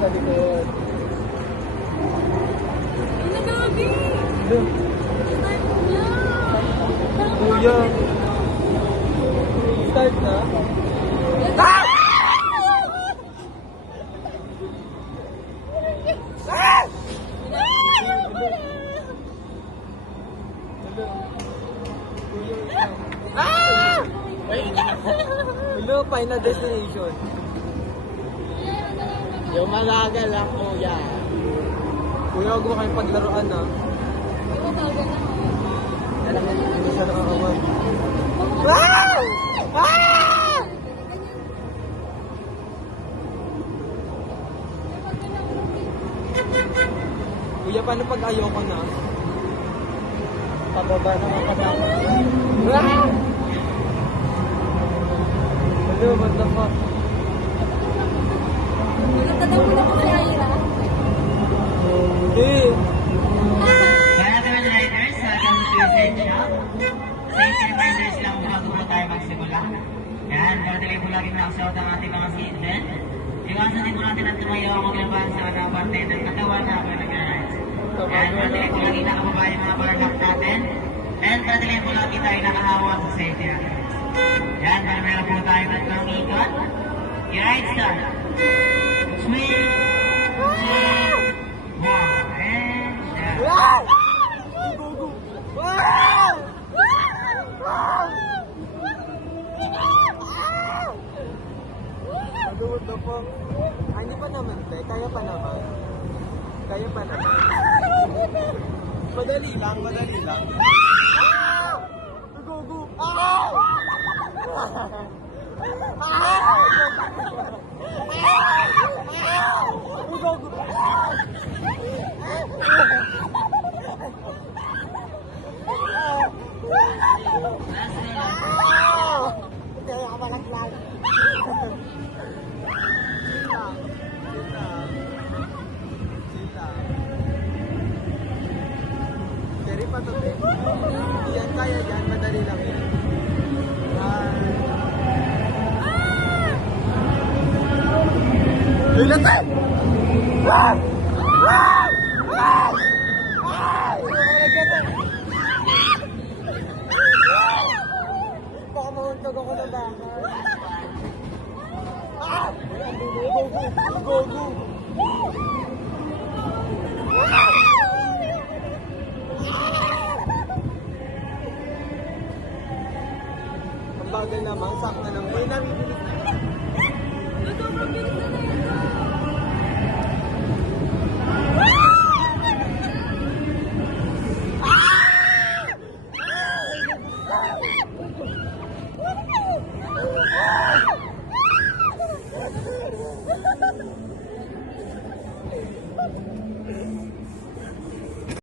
sa likod. Nagagi! Kuya. Start na? Ah! Hello, final destination. Yung malaga lang, kuya. Kuya, huwag mo kayong paglaruan, ha? Hindi siya nakakawan. Wow! Ah! Kuya, paano pag ayoko na? Pababa na mga pagkakot. Ah! Hello, what the fuck? Nagtatanaw mo na po kaya Ira? Hindi. Kaya naman riders, welcome to Essential. Safety reminders lang bago po tayo magsimula. Yan, patuloy po lagi nakasuot ang ating mga seatbelt. Iwasan din po natin ang tumayo o maglaban sa mga parte ng katawan habang nag-rides. Yan, patuloy po lagi nakababa yung mga bar lock natin. And patuloy po lagi tayo nakahawak sa safety riders. Yan, para meron po tayo tatlong ikot. I-ride start. Swing. Wow. And down. Wow! Go, go! Wow! Ano, what the fuck? Ah, hindi pa naman, te. Kaya pa naman. Kaya pa naman. Madali lang, madali lang. Go, go! Ah! Go, go! Hindi ako malaglag. Siri pa to, te. Hindi yan kaya yan. Madali lang yan. Lilatan! Ah! Ah! Ah! Ah! Baka mahuntog ako ng bakal. Ah! Go, go! Go, go! Ang bagal naman, sakta ng